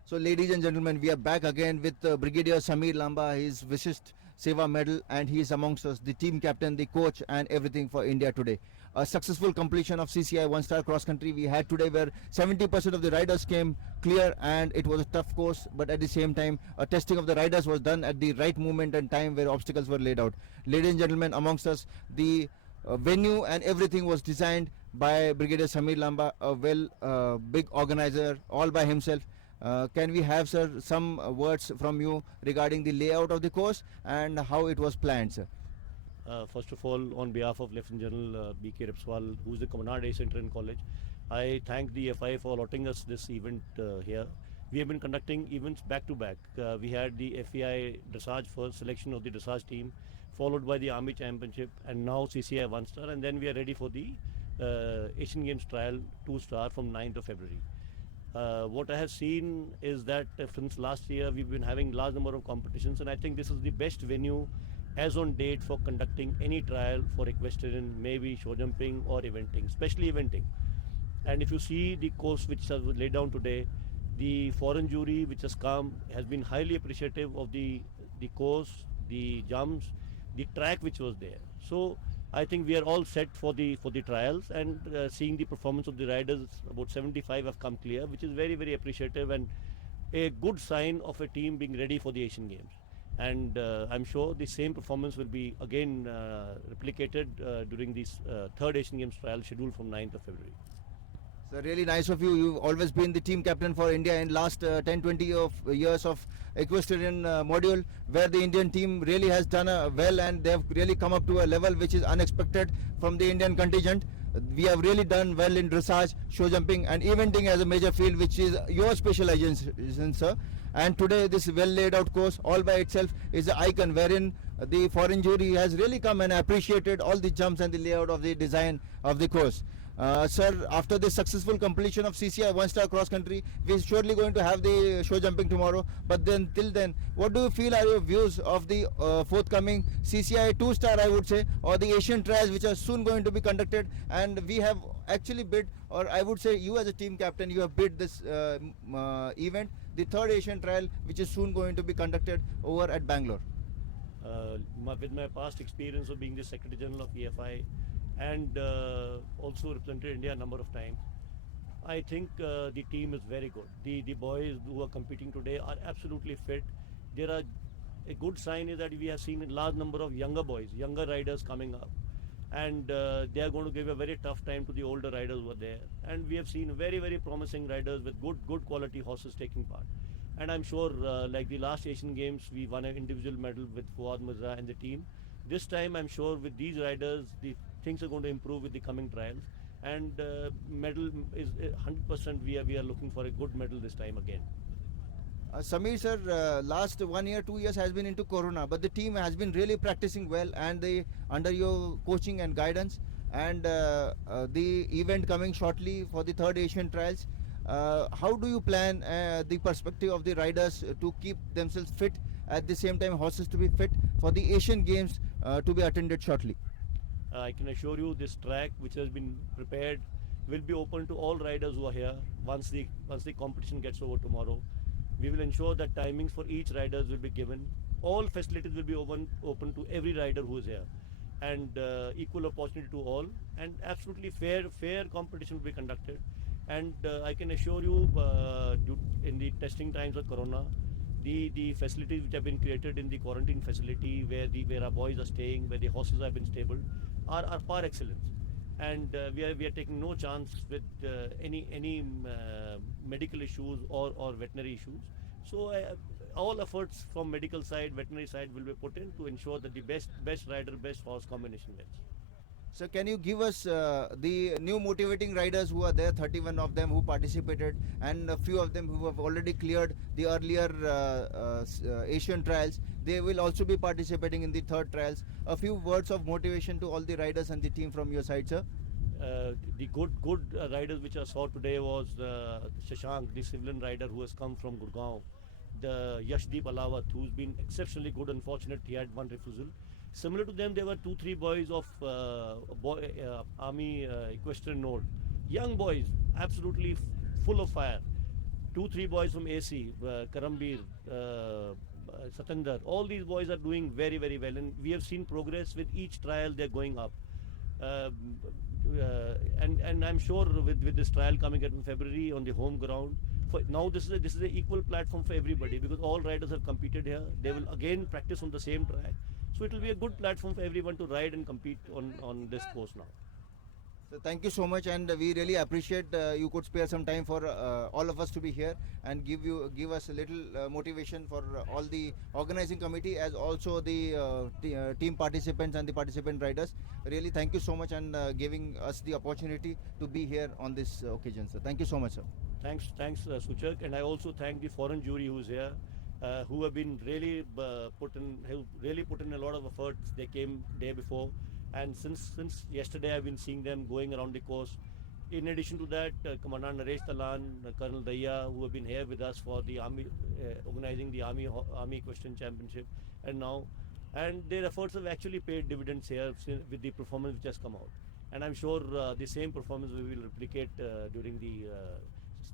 So, ladies and gentlemen, we are back again with Brigadier Samir Lamba, his Vishisht Seva medal, and he is amongst us, the team captain, the coach, and everything for India today. A successful completion of CCI one-star cross country we had today, where 70% of the riders came clear, and it was a tough course, but at the same time, a testing of the riders was done at the right moment and time where obstacles were laid out. Ladies and gentlemen, amongst us, the venue and everything was designed by Brigadier Samir Lamba, a big organizer all by himself. Can we have, sir, some words from you regarding the layout of the course and how it was planned, sir? First of all, on behalf of Lieutenant General B.K. Ripswal, who is the Commandant Ace Intern College, I thank the FIA for allotting us this event here. We have been conducting events back to back. We had the FEI dressage first, selection of the dressage team, followed by the Army Championship, and now CCI 1-star, and then we are ready for the Asian Games trial 2-star from 9th of February. What I have seen is that since last year we've been having large number of competitions, and I think this is the best venue as on date for conducting any trial for equestrian, maybe show jumping or eventing, especially eventing. And if you see the course which was laid down today, the foreign jury which has come has been highly appreciative of the course, the jumps, the track which was there. So I think we are all set for the trials, and seeing the performance of the riders, about 75 have come clear, which is very, very appreciative and a good sign of a team being ready for the Asian Games. And I'm sure the same performance will be again replicated during this third Asian Games trial scheduled from 9th of February. So really nice of you. You've always been the team captain for India in last 10-20 years of equestrian module, where the Indian team really has done well, and they have really come up to a level which is unexpected from the Indian contingent. We have really done well in dressage, show jumping, and eventing as a major field, which is your specialization, sir. And today this well laid out course all by itself is an icon, wherein the foreign jury has really come and appreciated all the jumps and the layout of the design of the course. Sir, after the successful completion of CCI 1-star cross country, we're surely going to have the show jumping tomorrow. But then, till then, what do you feel are your views of the forthcoming CCI 2-star, I would say, or the Asian trials which are soon going to be conducted? And we have actually bid, or I would say you as a team captain, you have bid this event, the third Asian trial, which is soon going to be conducted over at Bangalore. With my past experience of being the Secretary General of EFI and also represented India a number of times, I think the team is very good. The boys who are competing today are absolutely fit. There are a good sign is that we have seen a large number of younger boys, younger riders coming up, and they are going to give a very tough time to the older riders who are there. And we have seen very, very promising riders with good quality horses taking part. And I'm sure, like the last Asian Games, we won an individual medal with Fuad Mirza and the team. This time, I'm sure with these riders, the things are going to improve with the coming trials. And medal is 100%. We are looking for a good medal this time again. Samir sir, last 1 year, 2 years has been into Corona, but the team has been really practicing well, and they under your coaching and guidance, and the event coming shortly for the third Asian trials. How do you plan the perspective of the riders to keep themselves fit, at the same time horses to be fit for the Asian Games to be attended shortly? I can assure you this track which has been prepared will be open to all riders who are here once the competition gets over tomorrow. We will ensure that timings for each riders will be given. All facilities will be open to every rider who is here, and equal opportunity to all, and absolutely fair competition will be conducted. And I can assure you, in the testing times of Corona, the facilities which have been created in the quarantine facility where our boys are staying, where the horses have been stabled, are par excellence. And we are taking no chance with any medical issues or veterinary issues. So all efforts from medical side, veterinary side will be put in to ensure that the best rider, best horse combination wins. So can you give us the new motivating riders who are there, 31 of them who participated, and a few of them who have already cleared the earlier Asian trials? They will also be participating in the third trials. A few words of motivation to all the riders and the team from your side, sir. The good riders which I saw today was Shashank, the civilian rider who has come from Gurgaon. The Yashdeep Alawat, who's been exceptionally good. Unfortunate, he had one refusal. Similar to them, there were 2-3 boys of Army Equestrian Node. Young boys, absolutely full of fire. 2-3 boys from AC, Karambir, Satandar, all these boys are doing very, very well, and we have seen progress with each trial. They're going up. And I'm sure with this trial coming up in February on the home ground, now this is an equal platform for everybody, because all riders have competed here. They will again practice on the same track, so it will be a good platform for everyone to ride and compete on this course now. So thank you so much, and we really appreciate you could spare some time for all of us to be here and give us a little motivation for all the organizing committee, as also the team participants and the participant riders. Really thank you so much, and giving us the opportunity to be here on this occasion, sir. Thank you so much, sir. Thanks, Suchak, and I also thank the foreign jury who's here, who have been really put in a lot of efforts. They came day before, and since yesterday I've been seeing them going around the course. In addition to that, Commandant Naresh Talan, Colonel Daya, who have been here with us for the army, organizing the army equestrian championship, and their efforts have actually paid dividends here with the performance which has come out. And I'm sure the same performance we will replicate during the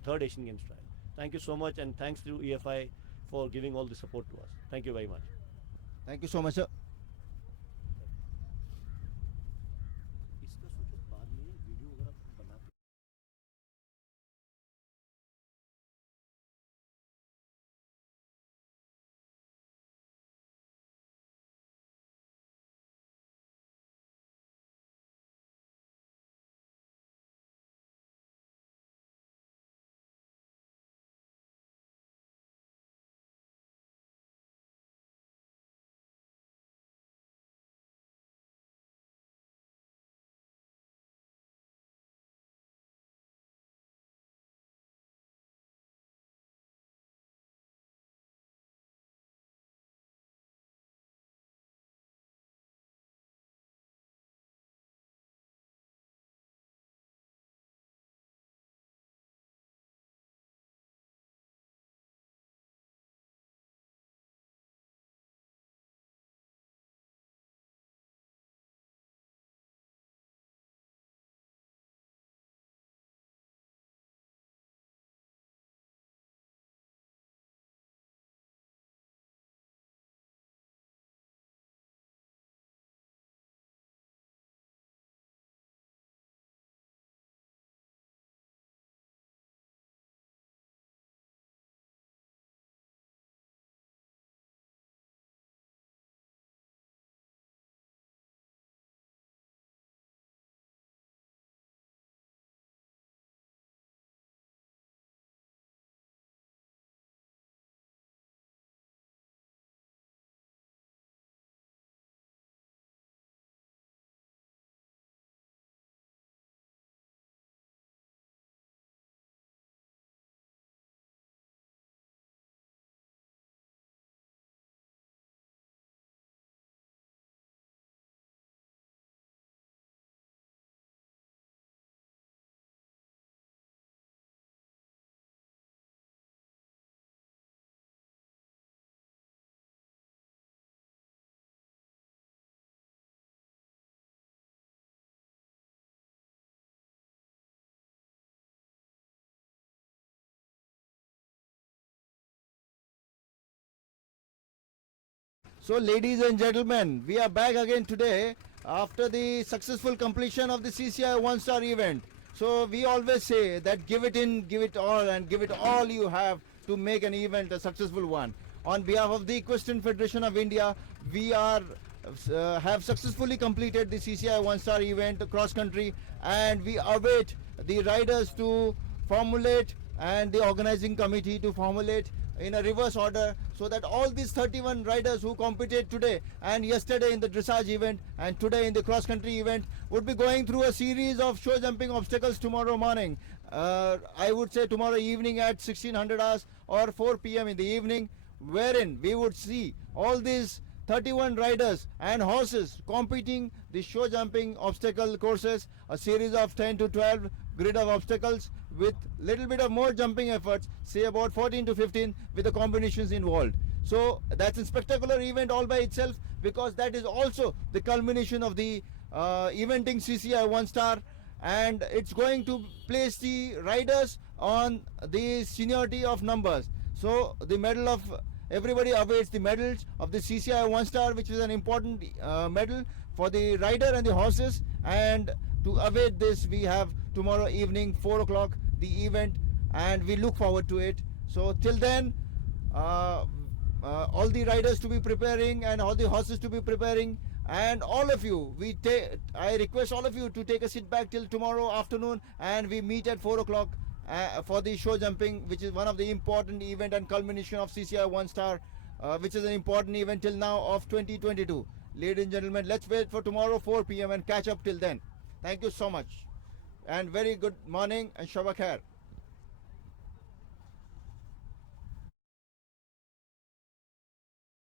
third Asian Games trial. Thank you so much, and thanks to EFI for giving all the support to us. Thank you very much. Thank you so much, sir. So, ladies and gentlemen, we are back again today after the successful completion of the CCI One Star event. So, we always say that give it in, give it all, and give it all you have to make an event a successful one. On behalf of the Equestrian Federation of India, we are have successfully completed the CCI One Star event cross country, and we await the riders to formulate and the organizing committee to formulate in a reverse order, so that all these 31 riders who competed today and yesterday in the dressage event and today in the cross country event would be going through a series of show jumping obstacles tomorrow morning. I would say tomorrow evening at 1600 hours or 4 p.m. in the evening, wherein we would see all these 31 riders and horses competing the show jumping obstacle courses, a series of 10 to 12 grid of obstacles with little bit of more jumping efforts, say about 14 to 15 with the combinations involved. So that's a spectacular event all by itself, because that is also the culmination of the eventing CCI One Star, and it's going to place the riders on the seniority of numbers. So the medal of everybody awaits the medals of the CCI 1 star, which is an important medal for the rider and the horses. And to await this, we have tomorrow evening 4 o'clock the event, and we look forward to it. So till then, all the riders to be preparing and all the horses to be preparing, and all of you, I request all of you to take a sit back till tomorrow afternoon, and we meet at 4 o'clock for the show jumping, which is one of the important event and culmination of CCI 1 star, which is an important event till now of 2022. Ladies and gentlemen, let's wait for tomorrow 4 p.m. and catch up till then. Thank you so much, and very good morning and Shabba Khair.